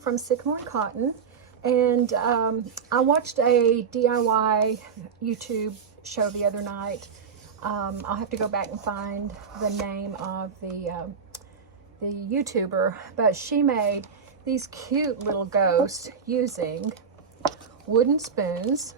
from Sycamore Cotton, and I watched a DIY YouTube show the other night. I'll have to go back and find the name of the YouTuber, but she made these cute little ghosts using wooden spoons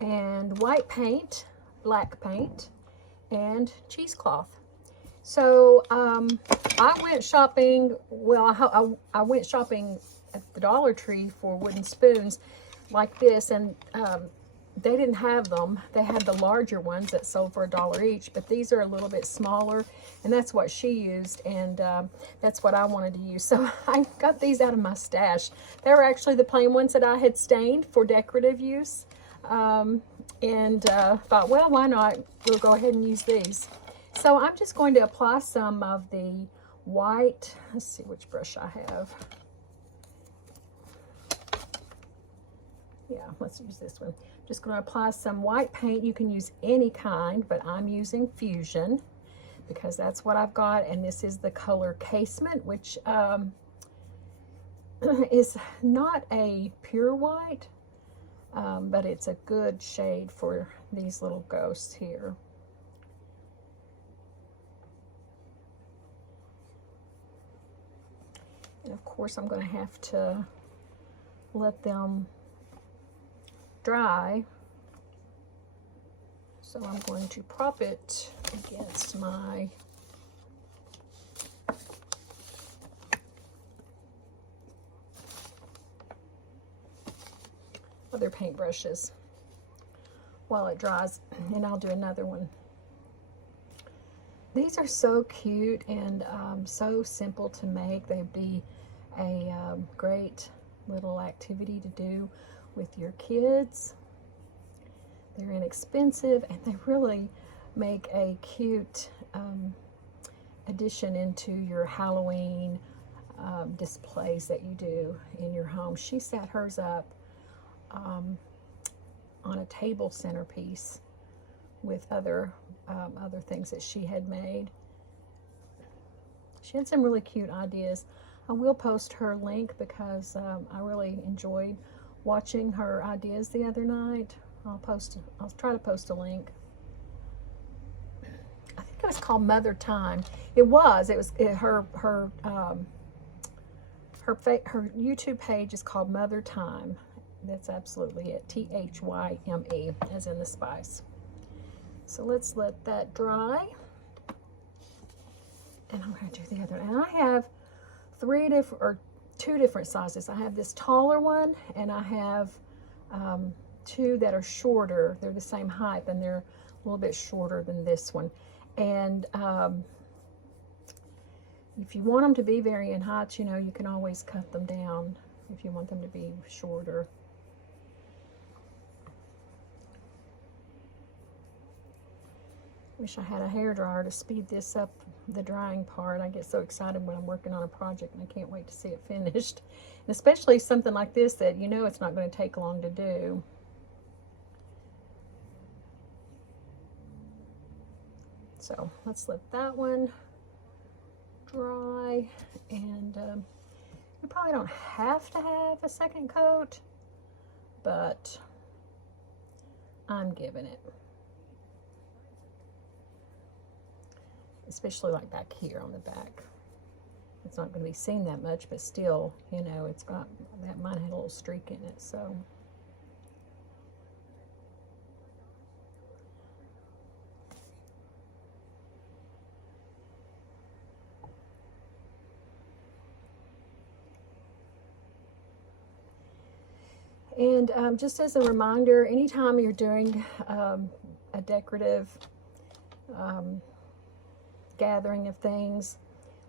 and white paint, black paint, and cheesecloth. So I went shopping, well, I went shopping at the Dollar Tree for wooden spoons like this, and they didn't have them. They had the larger ones that sold for $1 each, but these are a little bit smaller, and that's what she used, and that's what I wanted to use. So I got these out of my stash. They were actually the plain ones that I had stained for decorative use, and thought, well, why not? We'll go ahead and use these. So I'm just going to apply some of the white, let's see which brush I have. Yeah, let's use this one. Just going to apply some white paint. You can use any kind, but I'm using Fusion because that's what I've got. And this is the color Casement, which is not a pure white, but it's a good shade for these little ghosts here. And of course, I'm going to have to let them dry. So I'm going to prop it against my other paintbrushes while it dries, and I'll do another one. These are so cute and so simple to make. They'd be a great little activity to do with your kids. They're inexpensive, and they really make a cute addition into your Halloween displays that you do in your home. She set hers up on a table centerpiece with other things that she had made. She had some really cute ideas. I will post her link because I really enjoyed watching her ideas the other night. I'll try to post a link. I think it was called Mother Time. Her YouTube page is called Mother Time. That's absolutely it. T-H-Y-M-E, as in the spice. So let's let that dry. And I'm going to do the other. And I have two different sizes. I have this taller one, and I have two that are shorter. They're the same height, and they're a little bit shorter than this one. And if you want them to be varying heights, you know, you can always cut them down if you want them to be shorter. Wish I had a hairdryer to speed this up, the drying part. I get so excited when I'm working on a project, and I can't wait to see it finished. And especially something like this that you know it's not going to take long to do. So let's let that one dry. And you probably don't have to have a second coat, but I'm giving it. Especially like back here on the back. It's not going to be seen that much, but still, you know, it's got that. Mine had a little streak in it, so. And just as a reminder, anytime you're doing a decorative gathering of things,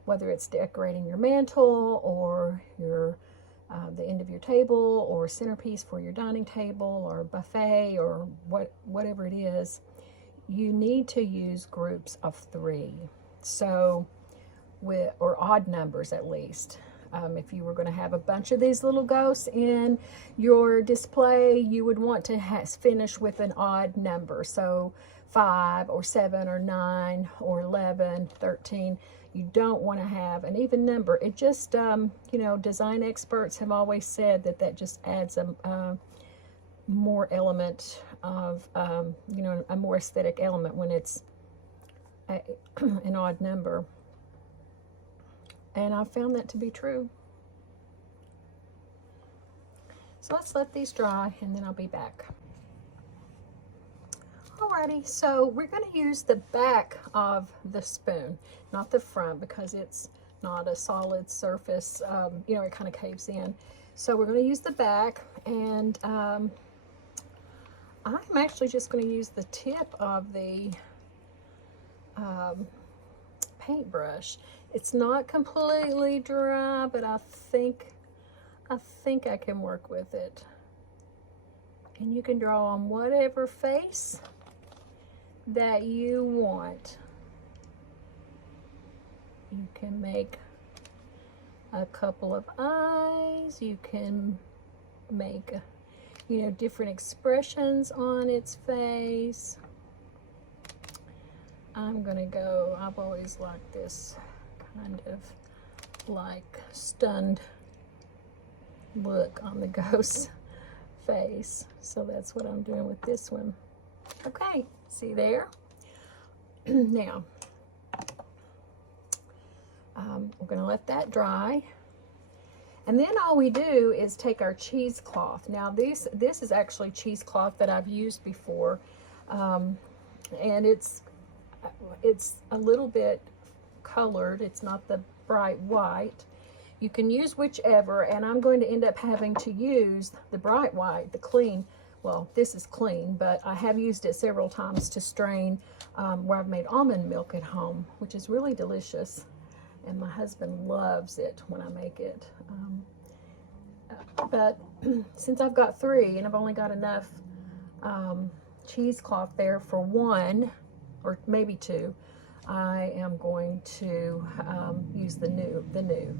whether it's decorating your mantle or your the end of your table or centerpiece for your dining table or buffet or whatever it is, you need to use groups of 3. So or odd numbers at least. If you were going to have a bunch of these little ghosts in your display, you would want to finish with an odd number. So 5 or 7 or 9 or 11, 13. You don't want to have an even number. It just, you know, design experts have always said that that just adds a more element of, you know, a more aesthetic element when it's an odd number. And I've found that to be true. So let's let these dry and then I'll be back. Alrighty, so we're going to use the back of the spoon, not the front, because it's not a solid surface. You know, it kind of caves in. So we're going to use the back, and I'm actually just going to use the tip of the paintbrush. It's not completely dry, but I think I can work with it. And you can draw on whatever face that you want. You can make a couple of eyes. You can make, you know, different expressions on its face. I'm gonna go, I've always liked this kind of like stunned look on the ghost's face. So that's what I'm doing with this one. Okay, see there? Now, we're gonna let that dry. And then all we do is take our cheesecloth. Now this is actually cheesecloth that I've used before. And it's a little bit colored. It's not the bright white. You can use whichever, and I'm going to end up having to use the bright white, the clean. Well, this is clean, but I have used it several times to strain where I've made almond milk at home, which is really delicious. And my husband loves it when I make it. But since I've got 3 and I've only got enough cheesecloth there for 1 or maybe 2, I am going to use the new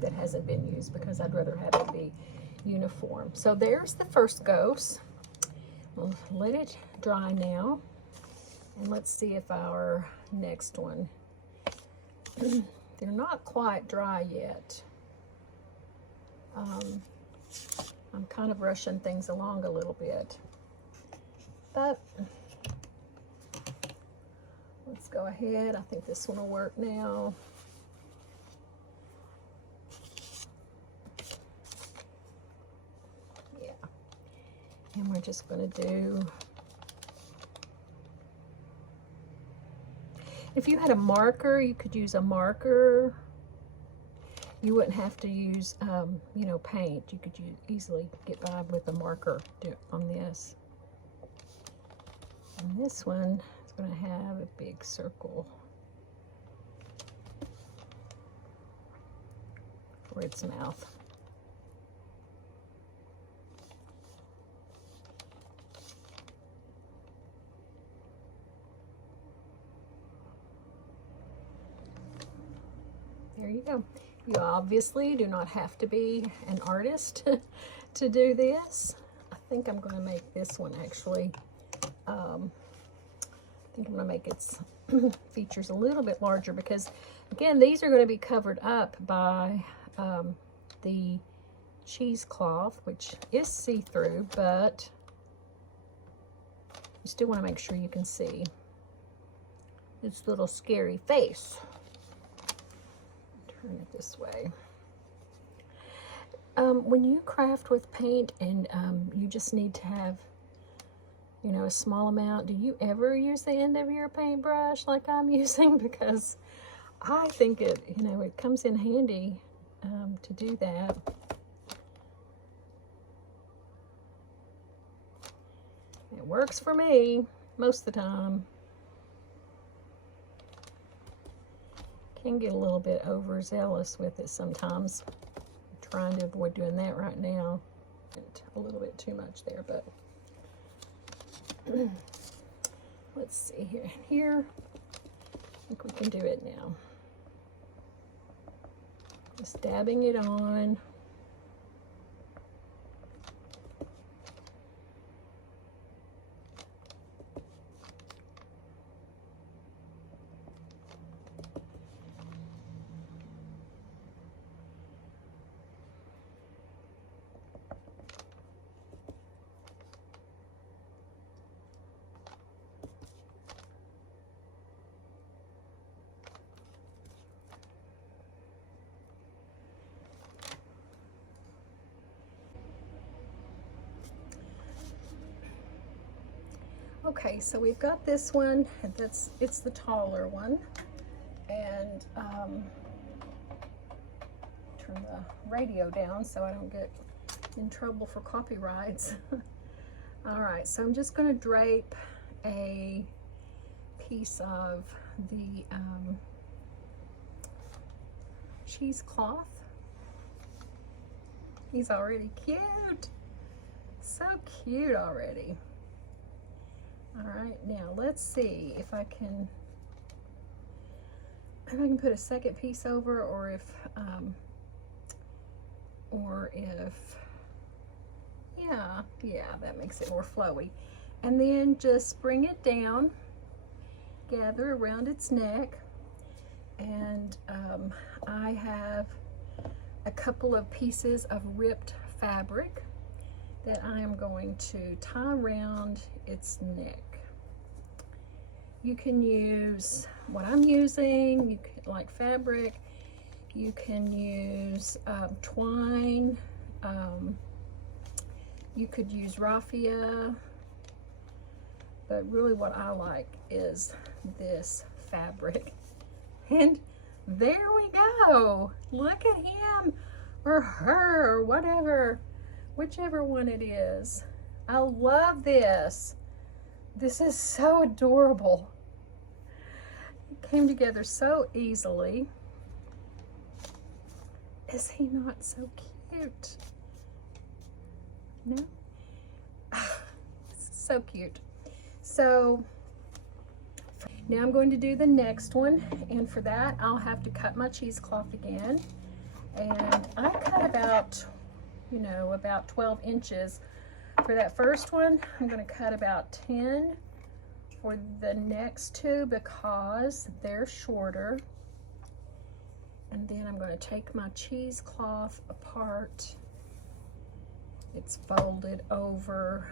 that hasn't been used, because I'd rather have it be uniform. So there's the first ghost. We'll let it dry now, and let's see if our next one, they're not quite dry yet. I'm kind of rushing things along a little bit, but let's go ahead. I think this one will work now. Yeah. And we're just going to do, if you had a marker, you could use a marker. You wouldn't have to use, you know, paint. You could easily get by with a marker on this. And this one is going to have a big circle for its mouth. There you go. You obviously do not have to be an artist to do this. I think I'm going to make this one actually. I think I'm going to make its features a little bit larger, because again, these are going to be covered up by the cheesecloth, which is see-through, but you still want to make sure you can see its little scary face. Turn it this way. When you craft with paint and you just need to have, you know, a small amount, do you ever use the end of your paintbrush like I'm using? Because I think it, you know, it comes in handy to do that. It works for me most of the time. Can get a little bit overzealous with it sometimes. I'm trying to avoid doing that right now. A little bit too much there, but let's see here. Here, I think we can do it now. Just dabbing it on. Okay, so we've got this one. It's the taller one, and turn the radio down so I don't get in trouble for copyrights. All right, so I'm just going to drape a piece of the cheesecloth. He's already cute. So cute already. All right, now let's see if I can put a second piece over, or if yeah, that makes it more flowy. And then just bring it down, gather around its neck, and I have a couple of pieces of ripped fabric that I am going to tie around its neck. You can use what I'm using, you can, like fabric, you can use twine, you could use raffia, but really what I like is this fabric. And there we go. Look at him or her or whatever, whichever one it is. I love this. This is so adorable. It came together so easily. Is he not so cute? No? So cute. So now I'm going to do the next one, and for that I'll have to cut my cheesecloth again. And I cut about, you know, about 12 inches for that first one. I'm going to cut about 10 for the next two because they're shorter. And then I'm going to take my cheesecloth apart. It's folded over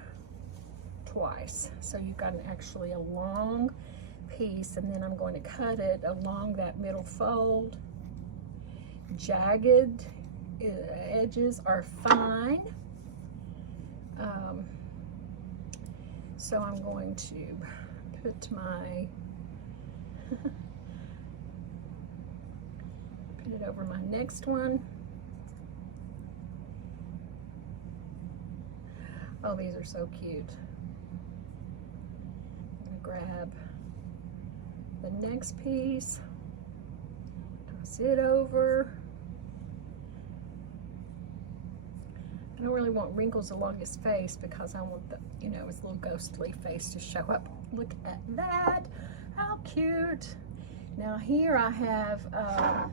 twice, so you've got actually a long piece, and then I'm going to cut it along that middle fold. Jagged edges are fine. So I'm going to put my put it over my next one. Oh, these are so cute. I'm gonna grab the next piece, toss it over. I don't really want wrinkles along his face because I want the, you know, his little ghostly face to show up. Look at that, how cute. Now here I have a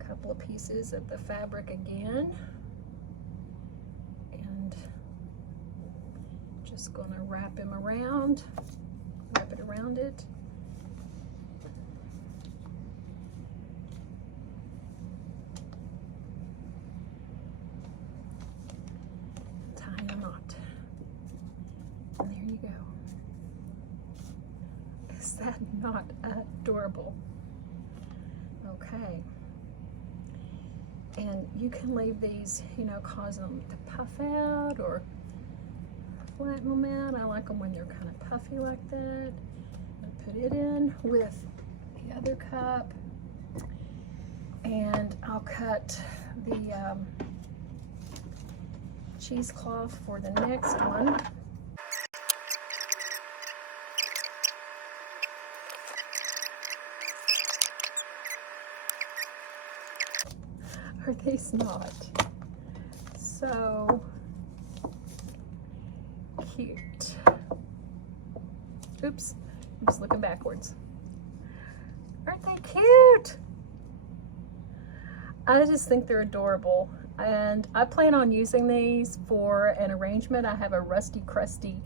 couple of pieces of the fabric again, and just gonna wrap him around, wrap it around it. Is that not adorable? Okay. And you can leave these, you know, cause them to puff out or flatten them out. I like them when they're kind of puffy like that. I'll put it in with the other cup, and I'll cut the cheesecloth for the next one. Are these not so cute? Oops, I'm just looking backwards. Aren't they cute? I just think they're adorable, and I plan on using these for an arrangement. I have a rusty crusty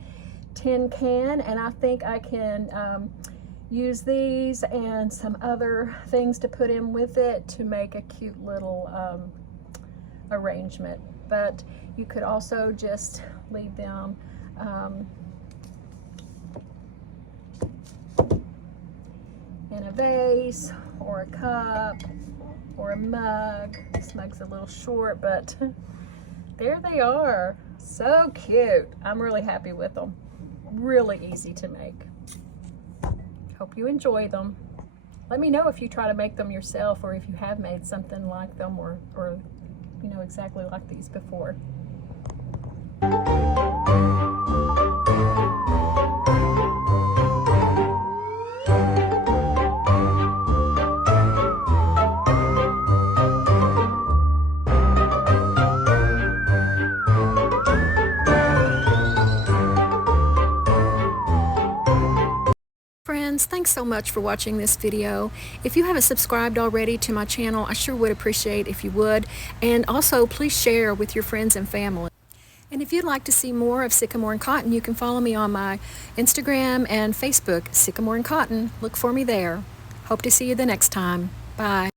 tin can, and I think I can use these and some other things to put in with it to make a cute little arrangement. But you could also just leave them in a vase or a cup or a mug. This mug's a little short, but there they are. So cute. I'm really happy with them. really easy to make. Hope you enjoy them. Let me know if you try to make them yourself, or if you have made something like them, or you know, exactly like these before. Friends, thanks so much for watching this video. If you haven't subscribed already to my channel, I sure would appreciate if you would. And also, please share with your friends and family. And if you'd like to see more of Sycamore and Cotton, you can follow me on my Instagram and Facebook, Sycamore and Cotton. Look for me there. Hope to see you the next time. Bye.